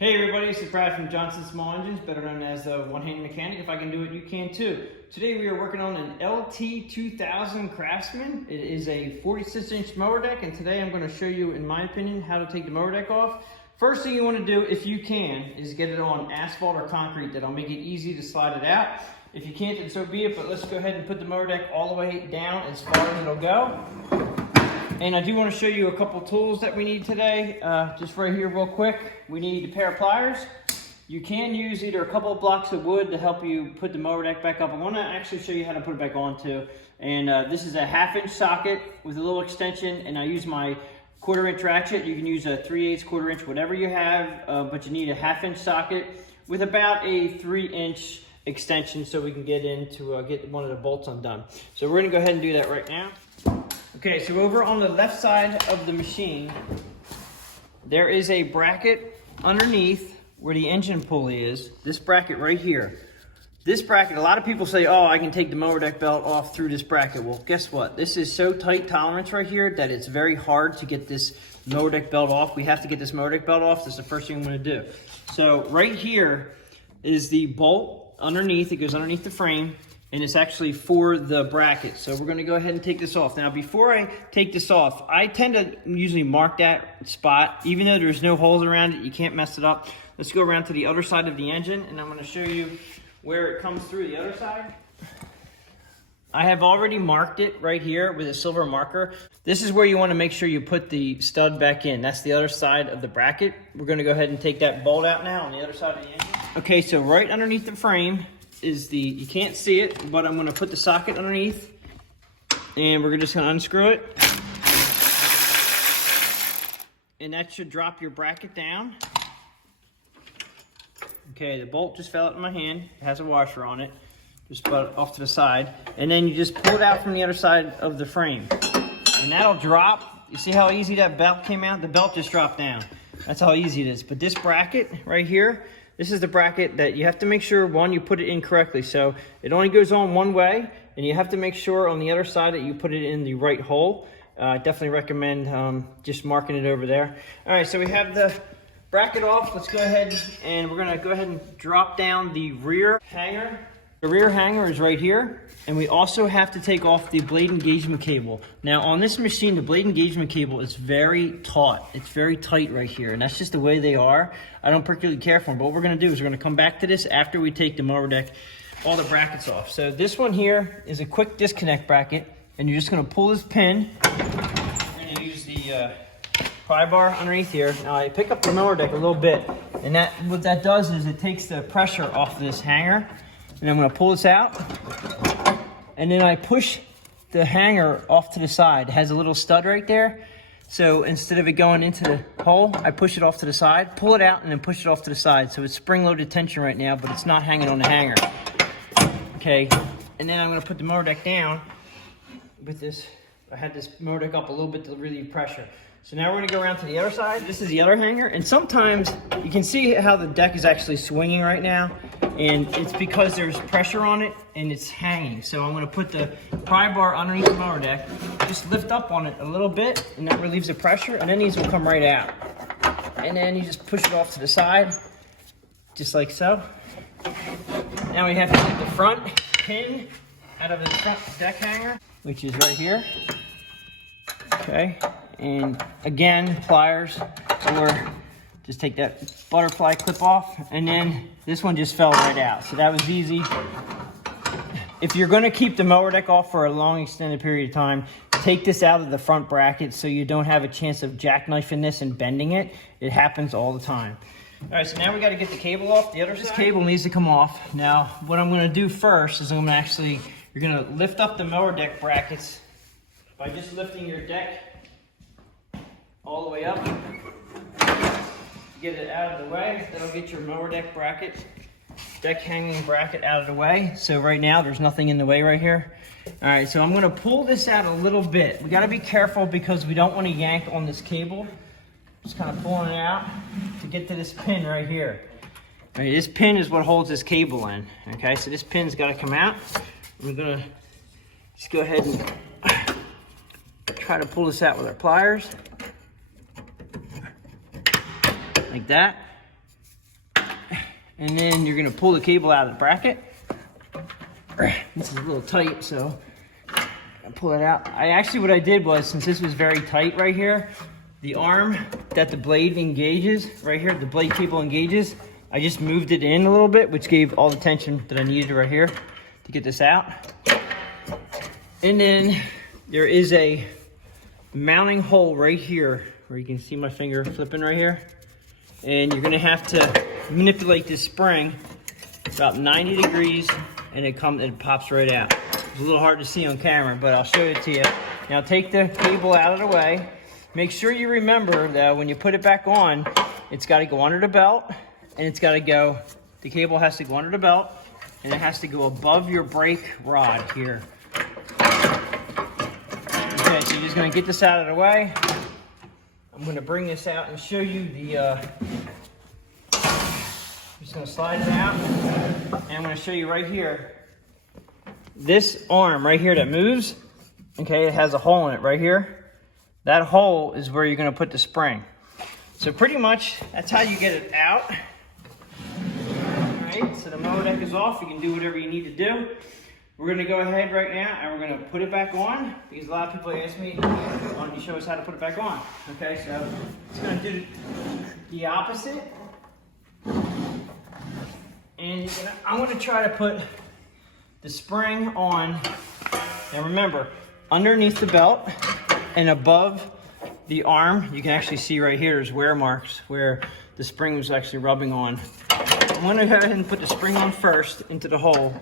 Hey everybody, it's Brad from Johnson Small Engines, better known as the one-handed mechanic. If I can do it, you can too. Today we are working on an LT2000 Craftsman. It is a 46-inch mower deck, and today I'm going to show you, in my opinion, how to take the mower deck off. First thing you want to do, if you can, is get it on asphalt or concrete. That'll make it easy to slide it out. If you can't, then so be it, but let's go ahead and put the mower deck all the way down as far as it'll go. And I do want to show you a couple tools that we need today. Just right here real quick, we need a pair of pliers. You can use either a couple of blocks of wood to help you put the mower deck back up. I want to actually show you how to put it back on too. And this is a 1/2 inch socket with a little extension, and I use my 1/4 inch ratchet. You can use a 3/8, 1/4 inch, whatever you have, but you need a 1/2 inch socket with about a 3 inch extension so we can get in to get one of the bolts undone. So we're going to go ahead and do that right now. Okay, so over on the left side of the machine, there is a bracket underneath where the engine pulley is. This bracket right here. This bracket, a lot of people say, oh, I can take the mower deck belt off through this bracket. Well, guess what? This is so tight tolerance right here that it's very hard to get this mower deck belt off. We have to get this mower deck belt off. This is the first thing I'm going to do. So right here is the bolt underneath. It goes underneath the frame. And it's actually for the bracket. So we're gonna go ahead and take this off. Now, before I take this off, I tend to usually mark that spot. Even though there's no holes around it, you can't mess it up. Let's go around to the other side of the engine, and I'm gonna show you where it comes through the other side. I have already marked it right here with a silver marker. This is where you wanna make sure you put the stud back in. That's the other side of the bracket. We're gonna go ahead and take that bolt out now on the other side of the engine. Okay, so right underneath the frame, you can't see it, but I'm gonna put the socket underneath, and we're just gonna unscrew it. And that should drop your bracket down. Okay, the bolt just fell out in my hand. It has a washer on it. Just put it off to the side. And then you just pull it out from the other side of the frame. And that'll drop. You see how easy that belt came out? The belt just dropped down. That's how easy it is. But this bracket right here, this is the bracket that you have to make sure, one, you put it in correctly. So it only goes on one way, and you have to make sure on the other side that you put it in the right hole. I definitely recommend just marking it over there. All right, so we have the bracket off. Let's go ahead, and we're gonna go ahead and drop down the rear hanger. The rear hanger is right here, and we also have to take off the blade engagement cable. Now on this machine, the blade engagement cable is very taut. It's very tight right here, and that's just the way they are. I don't particularly care for them, but what we're gonna do is we're gonna come back to this after we take the mower deck, all the brackets off. So this one here is a quick disconnect bracket, and you're just gonna pull this pin. We're gonna use the pry bar underneath here. Now I pick up the mower deck a little bit, and what that does is it takes the pressure off of this hanger. And I'm gonna pull this out, and then I push the hanger off to the side. It has a little stud right there. So instead of it going into the hole, I push it off to the side, pull it out, and then push it off to the side. So it's spring-loaded tension right now, but it's not hanging on the hanger. Okay, and then I'm gonna put the mower deck down with this. I had this mower deck up a little bit to relieve pressure. So now we're gonna go around to the other side. This is the other hanger, and sometimes you can see how the deck is actually swinging right now, and it's because there's pressure on it and it's hanging. So I'm gonna put the pry bar underneath the mower deck, just lift up on it a little bit, and that relieves the pressure, and then these will come right out. And then you just push it off to the side, just like so. Now we have to get the front pin out of the front deck hanger, which is right here. Okay. And again, pliers, or just take that butterfly clip off, and then this one just fell right out. So that was easy. If you're gonna keep the mower deck off for a long extended period of time, take this out of the front bracket so you don't have a chance of jackknifing this and bending it. It happens all the time. All right, so now we gotta get the cable off the other side. This cable needs to come off. Now, what I'm gonna do first is you're gonna lift up the mower deck brackets by just lifting your deck all the way up. Get it out of the way. That'll get your mower deck bracket, deck hanging bracket out of the way. So right now there's nothing in the way right here. All right, so I'm gonna pull this out a little bit. We gotta be careful because we don't wanna yank on this cable. Just kind of pulling it out to get to this pin right here. All right, this pin is what holds this cable in. Okay, so this pin's gotta come out. We're gonna just go ahead and try to pull this out with our pliers. Like that. And then you're gonna pull the cable out of the bracket. This is a little tight, so I'll pull it out. What I did was, since this was very tight right here, the arm that the blade engages, right here, the blade cable engages, I just moved it in a little bit, which gave all the tension that I needed right here to get this out. And then there is a mounting hole right here where you can see my finger flipping right here. And you're gonna have to manipulate this spring about 90 degrees, and it pops right out. It's a little hard to see on camera, but I'll show it to you. Now take the cable out of the way. Make sure you remember that when you put it back on, it's gotta go under the belt, and the cable has to go under the belt, and it has to go above your brake rod here. Okay, so you're just gonna get this out of the way. I'm gonna bring this out and show you just gonna slide it out, and I'm gonna show you right here. This arm right here that moves, okay, it has a hole in it right here. That hole is where you're gonna put the spring. So pretty much, that's how you get it out. All right, so the mower deck is off. You can do whatever you need to do. We're gonna go ahead right now and we're gonna put it back on, because a lot of people ask me, why don't you show us how to put it back on? Okay, so it's gonna do the opposite. And I'm gonna try to put the spring on. Now remember, underneath the belt and above the arm, you can actually see right here, there's wear marks where the spring was actually rubbing on. I'm gonna go ahead and put the spring on first into the hole.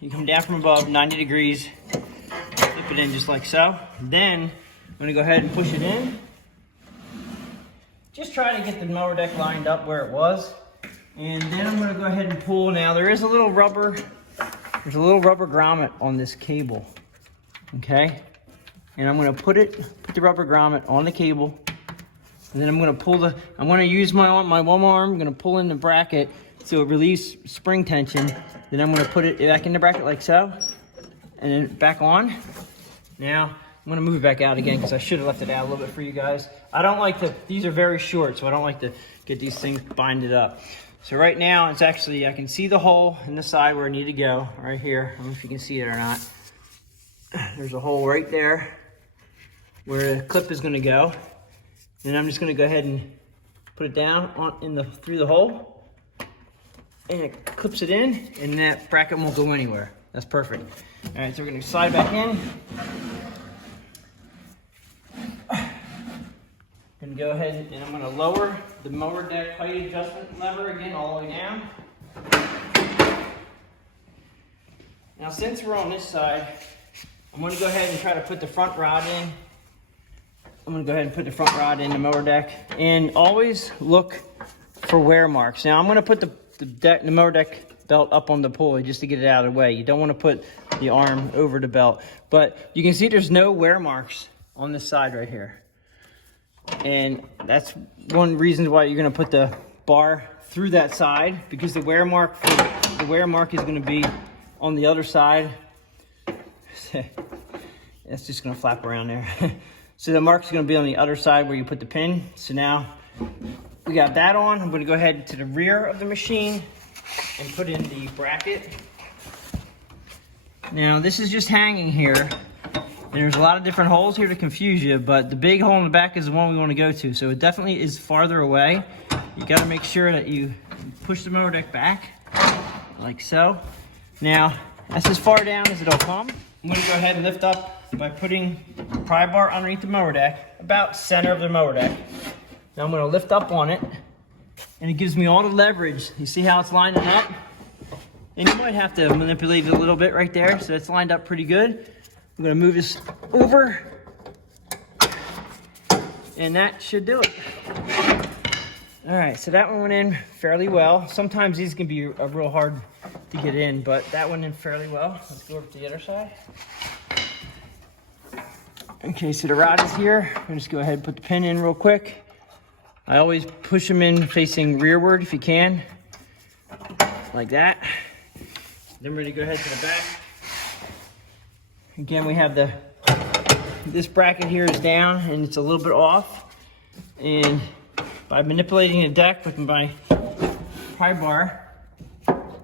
You come down from above, 90 degrees, flip it in just like so. Then I'm gonna go ahead and push it in. Just try to get the mower deck lined up where it was. And then I'm gonna go ahead and pull. Now there's a little rubber grommet on this cable, okay? And I'm gonna put the rubber grommet on the cable. And then I'm gonna use my one arm, I'm gonna pull in the bracket so it release spring tension. Then I'm gonna put it back in the bracket like so, and then back on. Now, I'm gonna move it back out again because I should have left it out a little bit for you guys. These are very short, so I don't like to get these things binded up. So right now, it's actually, I can see the hole in the side where I need to go, right here. I don't know if you can see it or not. There's a hole right there where the clip is gonna go. And I'm just gonna go ahead and put it down through the hole. And it clips it in, and that bracket won't go anywhere. That's perfect. All right, so we're gonna slide back in. Gonna go ahead and I'm gonna lower the mower deck height adjustment lever again all the way down. Now since we're on this side, I'm gonna go ahead and try to put the front rod in. I'm gonna go ahead and put the front rod in the mower deck, and always look for wear marks. Now I'm gonna put the mower deck belt up on the pulley just to get it out of the way. You don't want to put the arm over the belt, but you can see there's no wear marks on this side right here. And that's one reason why you're going to put the bar through that side, because the wear mark is going to be on the other side. It's just going to flap around there. So the mark is going to be on the other side where you put the pin. So now we got that on. I'm going to go ahead to the rear of the machine and put in the bracket. Now this is just hanging here, and there's a lot of different holes here to confuse you, but the big hole in the back is the one we want to go to. So it definitely is farther away. You got to make sure that you push the mower deck back like so. Now that's as far down as it'll come. I'm going to go ahead and lift up by putting the pry bar underneath the mower deck, about center of the mower deck. Now I'm going to lift up on it, and it gives me all the leverage. You see how it's lining up? And you might have to manipulate it a little bit right there, so it's lined up pretty good. I'm going to move this over, and that should do it. All right, so that one went in fairly well. Sometimes these can be real hard to get in, but that went in fairly well. Let's go over to the other side. Okay, so the rod is here. I'm going to just go ahead and put the pin in real quick. I always push them in facing rearward if you can, like that. Then we're gonna go ahead to the back. Again, we have this bracket here is down and it's a little bit off. And by manipulating the deck with my pry bar,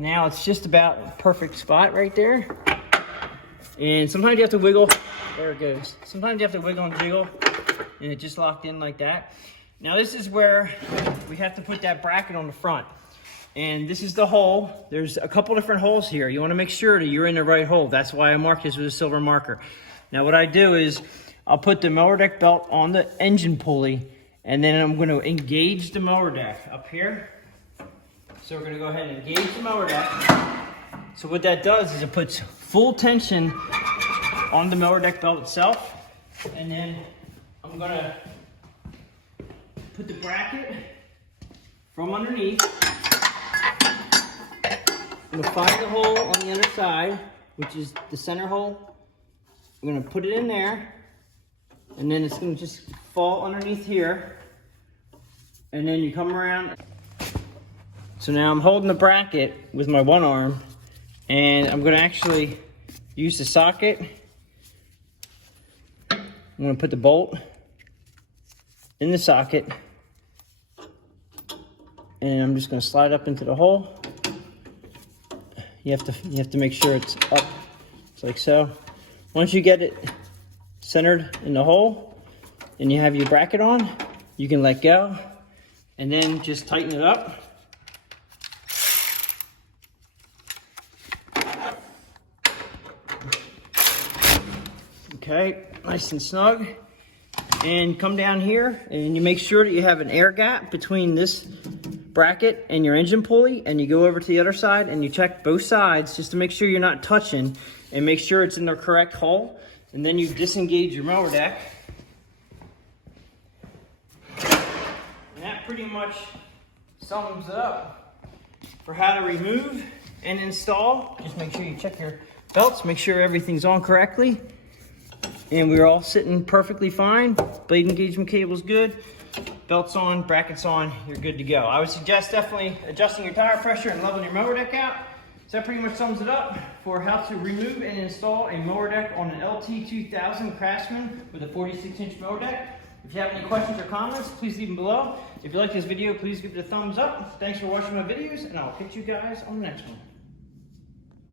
Now it's just about perfect spot right there. And sometimes you have to wiggle. There it goes. Sometimes you have to wiggle and jiggle, and it just locked in like that. Now this is where we have to put that bracket on the front. And this is the hole. There's a couple different holes here. You want to make sure that you're in the right hole. That's why I marked this with a silver marker. Now what I do is I'll put the mower deck belt on the engine pulley, and then I'm going to engage the mower deck up here. So we're going to go ahead and engage the mower deck. So what that does is it puts full tension on the mower deck belt itself. And then I'm going to put the bracket from underneath. I'm going to find the hole on the other side, which is the center hole. I'm going to put it in there. And then it's going to just fall underneath here. And then you come around. So now I'm holding the bracket with my one arm. And I'm going to actually use the socket. I'm going to put the bolt in the socket. And I'm just going to slide up into the hole. You have to make sure it's up, just like so. Once you get it centered in the hole and you have your bracket on, you can let go and then just tighten it up. Okay, nice and snug. And come down here and you make sure that you have an air gap between this bracket and your engine pulley, and you go over to the other side and you check both sides just to make sure you're not touching, and make sure it's in the correct hole. And then you disengage your mower deck. And that pretty much sums it up for how to remove and install. Just make sure you check your belts, make sure everything's on correctly. And we're all sitting perfectly fine. Blade engagement cable's good. Belts on, brackets on, you're good to go. I would suggest definitely adjusting your tire pressure and leveling your mower deck out. So that pretty much sums it up for how to remove and install a mower deck on an LT2000 Craftsman with a 46-inch mower deck. If you have any questions or comments, please leave them below. If you like this video, please give it a thumbs up. Thanks for watching my videos, and I'll catch you guys on the next one.